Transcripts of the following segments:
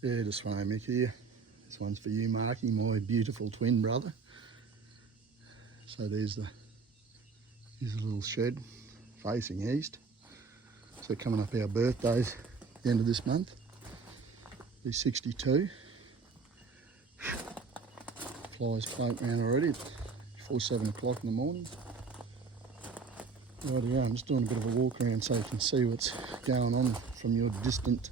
Yeah, just one Mick here. This one's for you, Marky, my beautiful twin brother. So here's a little shed facing east. So coming up our birthdays at the end of this month. Be 62. Flies floating around already before 7 o'clock in the morning. Rightio, I'm just doing a bit of a walk around so you can see what's going on from your distant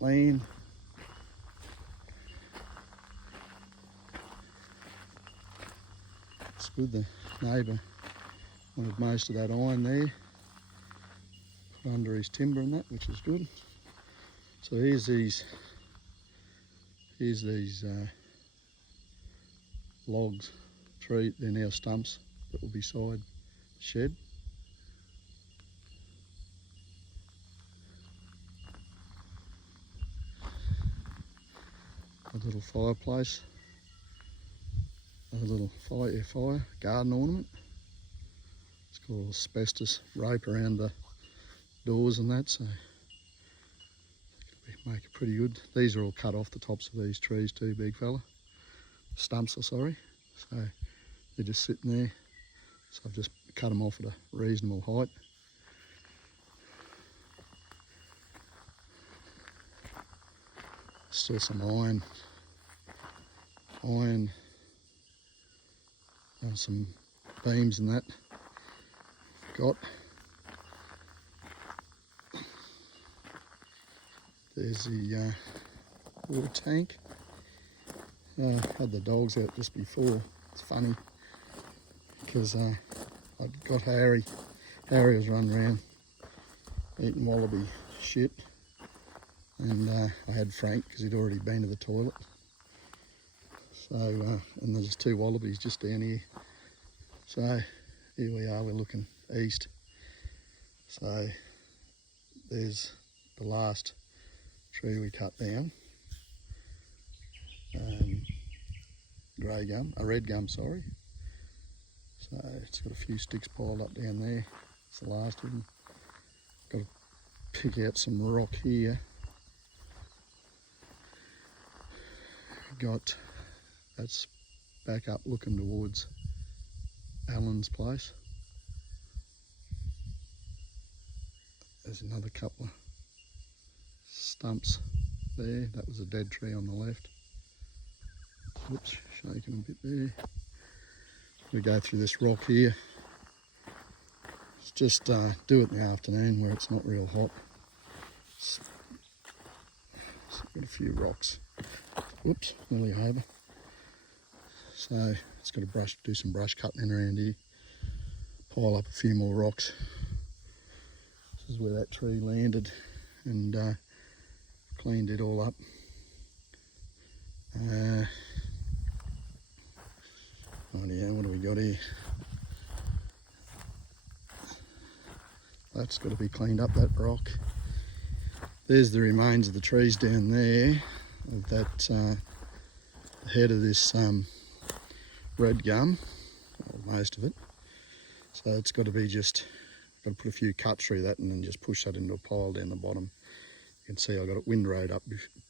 land. It's good, the neighbour wanted most of that iron there put under his timber and that, which is good. So here's these logs, they're now stumps that will be beside the shed. A little fireplace, a little fire garden ornament. It's got asbestos rope around the doors and that, so make it pretty good. These are all cut off the tops of these trees too, big fella. Stumps, sorry. So they're just sitting there. So I've just cut them off at a reasonable height. Still some iron, some beams and that got. There's the water tank. Had the dogs out just before. It's funny because I'd got Harry. Harry was running around eating wallaby shit, and I had Frank because he'd already been to the toilet. So and there's 2 wallabies just down here. So here we are. We're looking east. So there's the last tree we cut down. Red gum, sorry. So it's got a few sticks piled up down there. It's the last of them. Got to pick out some rock here. That's back up looking towards Alan's place. There's another couple of stumps there. That was a dead tree on the left. Oops, shaking a bit there. We go through this rock here. It's just do it in the afternoon where it's not real hot. So got a few rocks. Whoops, nearly over. So it's got to do some brush cutting around here. Pile up a few more rocks. This is where that tree landed, and cleaned it all up. What do we got here? That's got to be cleaned up, that rock. There's the remains of the trees down there, of that head of this red gum, or most of it. So it's got to be got to put a few cuts through that and then just push that into a pile down the bottom. You can see I got it windrowed up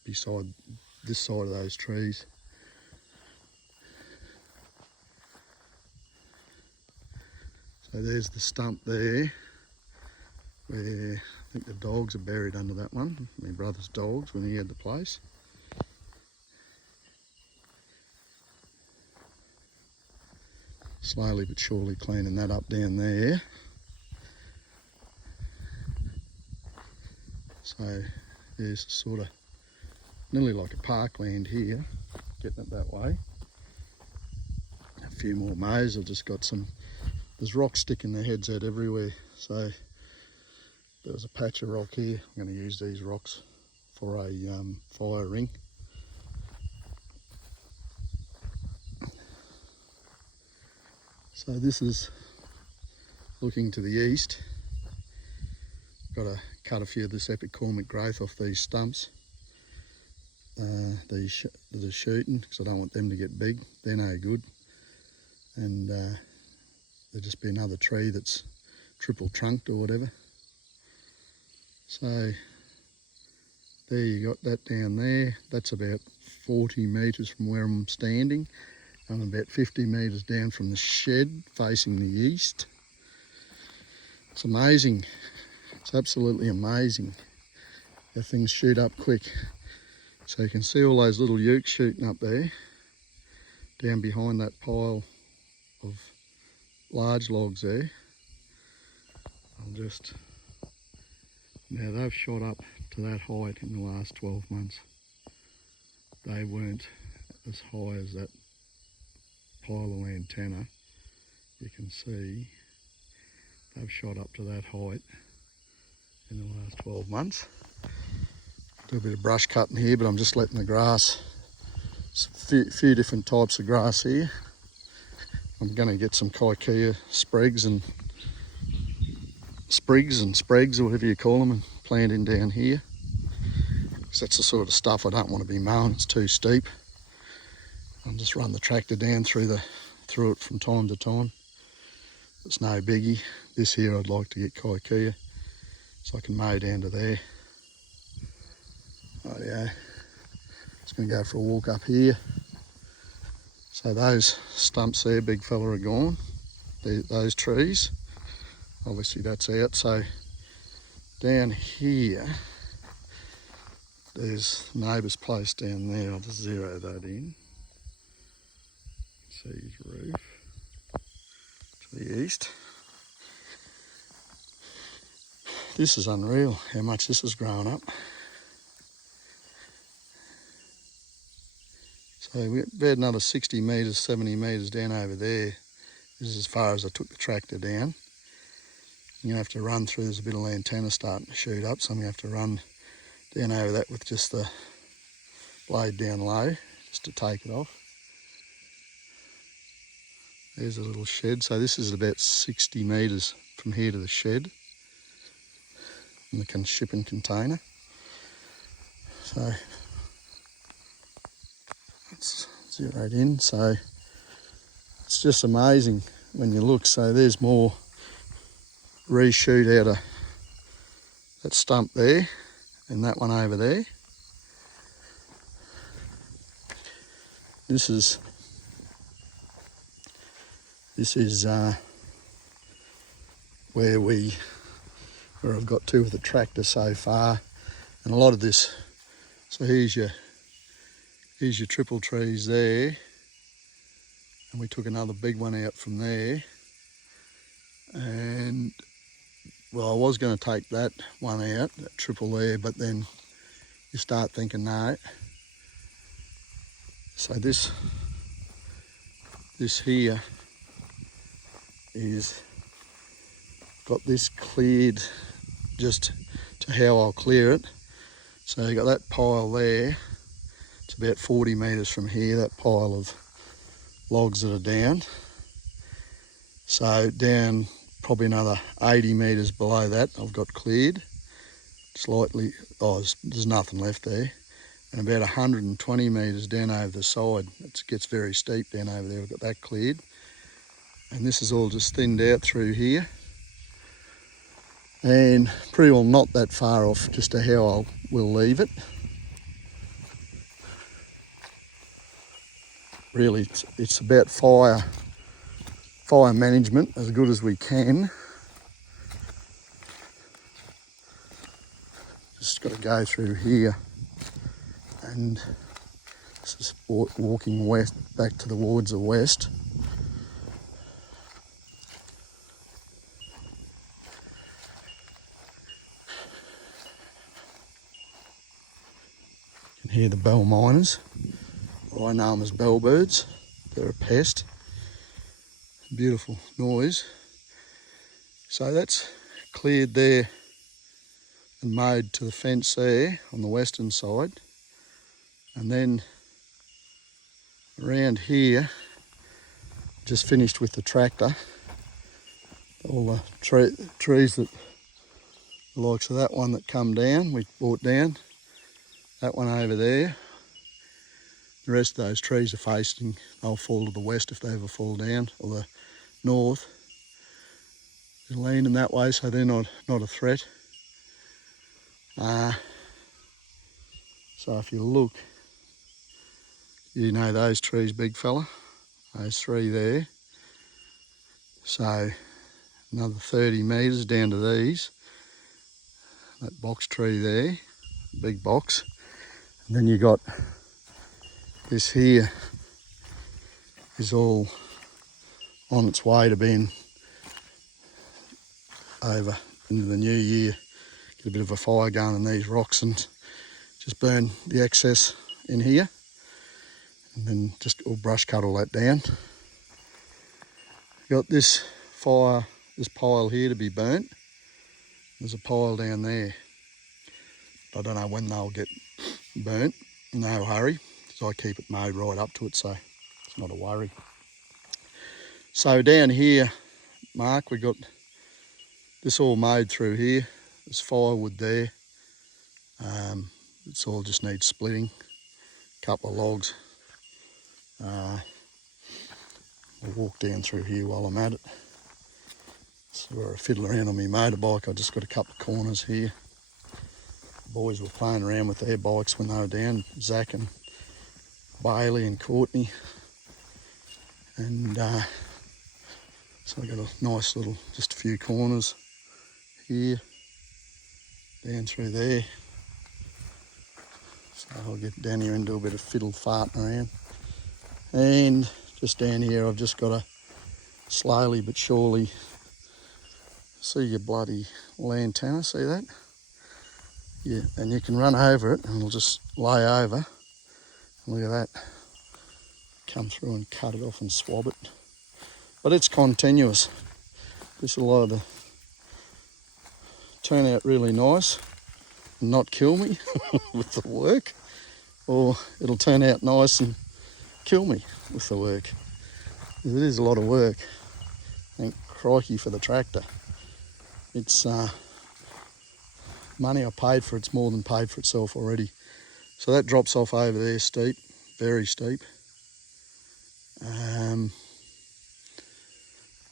beside this side of those trees. So there's the stump there, where I think the dogs are buried under that one, my brother's dogs when he had the place. Slowly but surely cleaning that up down there. So there's sort of nearly like a parkland here, getting it that way. A few more mows. I've just got there's rocks sticking their heads out everywhere. So there was a patch of rock here. I'm going to use these rocks for a fire ring. So this is looking to the east. Got to cut a few of this epiccormic growth off these stumps. They're shooting because I don't want them to get big. They're no good. And there'll just be another tree that's triple trunked or whatever. So There you got that down there. That's about 40 metres from where I'm standing. I'm about 50 metres down from the shed facing the east. It's amazing. It's absolutely amazing how things shoot up quick. So you can see all those little ukes shooting up there, down behind that pile of large logs there. Now they've shot up to that height in the last 12 months. They weren't as high as that pile of lantana. You can see they've shot up to that height in the last 12 months. Do a bit of brush cutting here, but I'm just letting the grass, a few different types of grass here. I'm going to get some Kikuyu sprigs and sprigs, or whatever you call them, and plant in down here. Because that's the sort of stuff I don't want to be mowing. It's too steep. I'll just run the tractor down through it from time to time. It's no biggie. This here I'd like to get Kikuyu, so I can mow down to there. Rightio. Just going to go for a walk up here. So those stumps there, big fella, are gone. Those trees. Obviously that's out. So down here, there's neighbour's place down there. I'll just zero that in. See his roof to the east. This is unreal how much this has grown up. So we're about another 60 metres, 70 metres down over there. This is as far as I took the tractor down. You're going to have to run through, there's a bit of lantana starting to shoot up, so I'm going to have to run down over that with just the blade down low, just to take it off. There's a little shed, so this is about 60 metres from here to the shed in the shipping container. So it's zeroed in, so it's just amazing when you look. So there's more reshoot out of that stump there and that one over there. This is where I've got to with the tractor so far, and a lot of this. So here's your triple trees there, and we took another big one out from there. And well, I was going to take that one out, that triple there, but then you start thinking, no. So this here is got this cleared just to how I'll clear it. So you got that pile there. It's about 40 metres from here, that pile of logs that are down. So down probably another 80 metres below that I've got cleared. Slightly, there's nothing left there. And about 120 metres down over the side, it gets very steep down over there, I've got that cleared. And this is all just thinned out through here. And pretty well not that far off just to how I will leave it. Really, it's about fire management as good as we can. Just got to go through here, and this is walking west, back to the wards of west. You can hear the bell miners. Well, I know them as bellbirds. They're a pest. Beautiful noise. So that's cleared there and mowed to the fence there on the western side. And then around here, just finished with the tractor. All the trees that, the likes of that one that come down, we brought down. That one over there. The rest of those trees are facing, they'll fall to the west if they ever fall down, or the north. They're leaning that way, so they're not a threat. So if you look, you know those trees, big fella, those three there. So another 30 metres down to these, that box tree there, big box. And then you got this here is all on its way to being over into the new year. Get a bit of a fire going in these rocks and just burn the excess in here. And then just all brush cut all that down. Got this fire, this pile here to be burnt. There's a pile down there. I don't know when they'll get burnt. No hurry, because I keep it mowed right up to it, so it's not a worry. So down here, Mark, we got this all mowed through here. There's firewood there. It's all just needs splitting. A couple of logs. I'll walk down through here while I'm at it. So where I fiddle around on my motorbike, I just got a couple of corners here. The boys were playing around with their bikes when they were down, Zach and Bailey and Courtney. And so I got a nice little, just a few corners here, down through there. So I'll get down here and do a bit of fiddle farting around. And just down here, I've just got to slowly but surely, see your bloody lantana, see that? Yeah, and you can run over it and it'll just lay over. Look at that. Come through and cut it off and swab it. But it's continuous. This will either turn out really nice and not kill me with the work, or it'll turn out nice and kill me with the work. It is a lot of work. Thank crikey for the tractor. It's money I paid for, it's more than paid for itself already. So that drops off over there steep, very steep.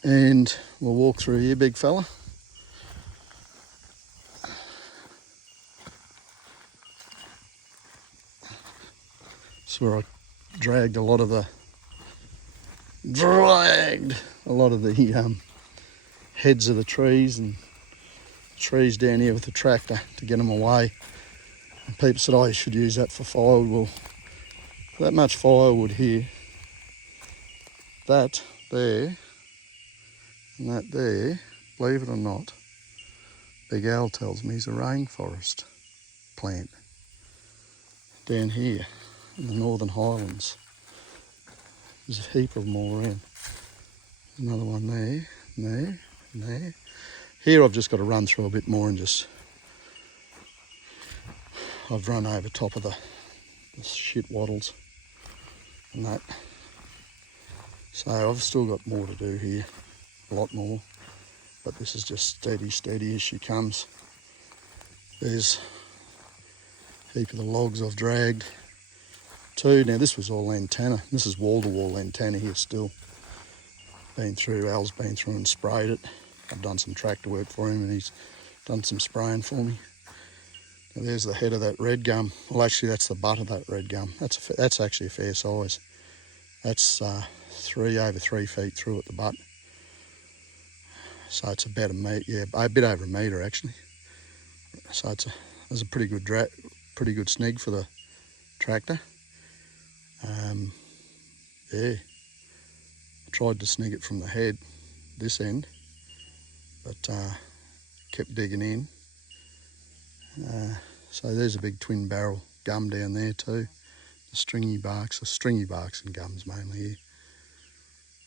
And we'll walk through here, big fella. It's where I dragged a lot of the heads of the trees and trees down here with the tractor to get them away. And people said, oh, you should use that for firewood. Well, that much firewood here, that there and that there, believe it or not, Big Al tells me is a rainforest plant down here in the Northern Highlands. There's a heap of them all around. Another one there, and there, and there. Here I've just got to run through a bit more and just, I've run over top of the shit wattles and that. So I've still got more to do here, a lot more. But this is just steady as she comes. There's a heap of the logs I've dragged too. Now this was all lantana. This is wall-to-wall lantana here still. Al's been through and sprayed it. I've done some tractor work for him and he's done some spraying for me. Now there's the head of that red gum. Well, actually that's the butt of that red gum. That's actually a fair size. That's over 3 feet through at the butt. So it's about a metre, yeah, a bit over a metre actually. So there's a pretty good snag for the tractor. Yeah, I tried to snag it from the head, this end, but kept digging in. So there's a big twin barrel gum down there too. The stringy barks and gums mainly here.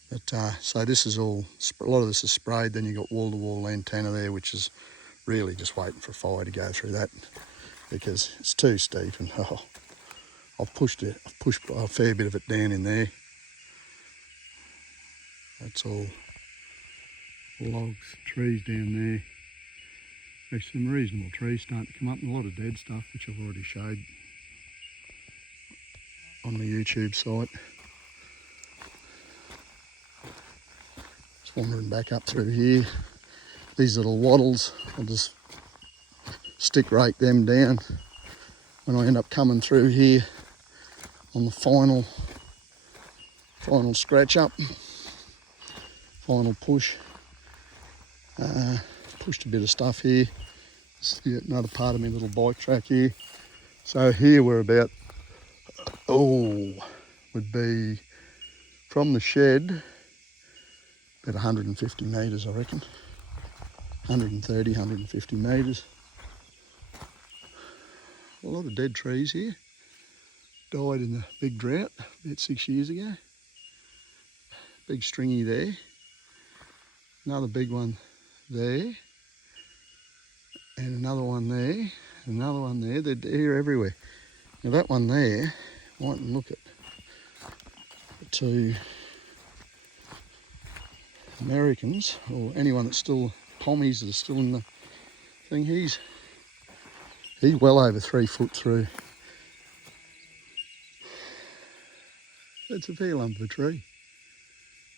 But so this is all, a lot of this is sprayed. Then you've got wall-to-wall lantana there, which is really just waiting for fire to go through that because it's too steep. And I've pushed a fair bit of it down in there. That's all logs, trees down there. There's some reasonable trees starting to come up and a lot of dead stuff, which I've already showed on the YouTube site. Just wandering back up through here. These little wattles, I'll just stick rake them down when I end up coming through here on the final scratch up, final push. Pushed a bit of stuff here. This is another part of my little bike track here. So here we're about, would be from the shed about 150 metres, I reckon. 130, 150 metres. A lot of dead trees here. Died in the big drought about 6 years ago. Big stringy there. Another big one there. And another one there. Another one there. They're here everywhere. Now that one there, I might look at the two Americans, or anyone that's still, Pommies that are still in the thing. He's well over 3 foot through. It's a fair lump of a tree.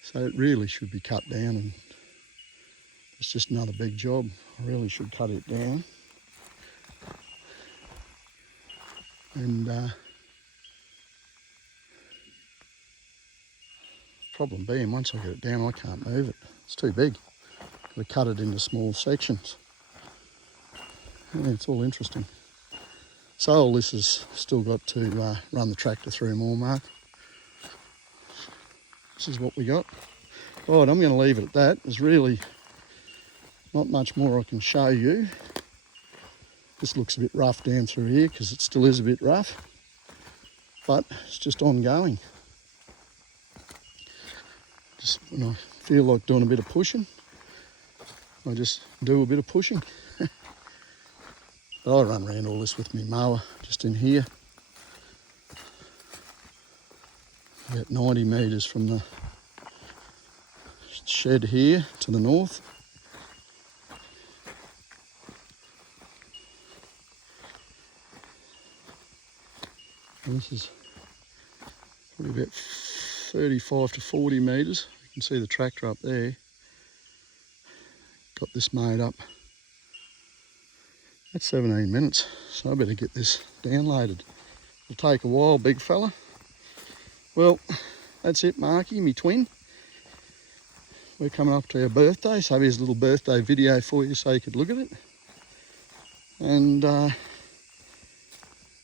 So it really should be cut down, and it's just another big job. I really should cut it down. And problem being, once I get it down, I can't move it. It's too big. We cut it into small sections. Yeah, it's all interesting. So all this has still got to run the tractor through more, Mark. This is what we got. Right, I'm going to leave it at that. There's really not much more I can show you. This looks a bit rough down through here because it still is a bit rough, but it's just ongoing. Just when I feel like doing a bit of pushing, I just do a bit of pushing. But I run around all this with my mower just in here. About 90 metres from the shed here to the north. And this is probably about 35 to 40 metres. You can see the tractor up there. Got this made up. That's 17 minutes, so I better get this downloaded. It'll take a while, big fella. Well, that's it, Marky, me twin. We're coming up to our birthday, so here's a little birthday video for you so you could look at it. And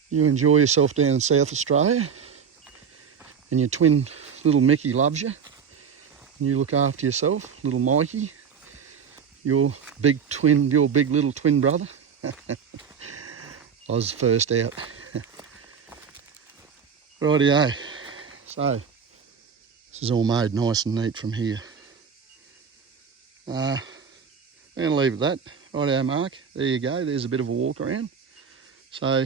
you enjoy yourself down in South Australia. And your twin, little Mickey, loves you. And you look after yourself, little Mikey. Your big little twin brother. I was first out. Rightio. So, this is all made nice and neat from here. I'm going to leave it at that. Rightio, Mark. There you go. There's a bit of a walk around. So,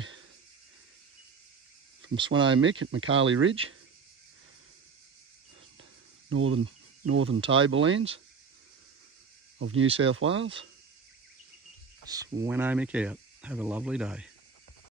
from Swano Mick at Macquarie Ridge, northern tablelands of New South Wales. Swano Mick out. Have a lovely day.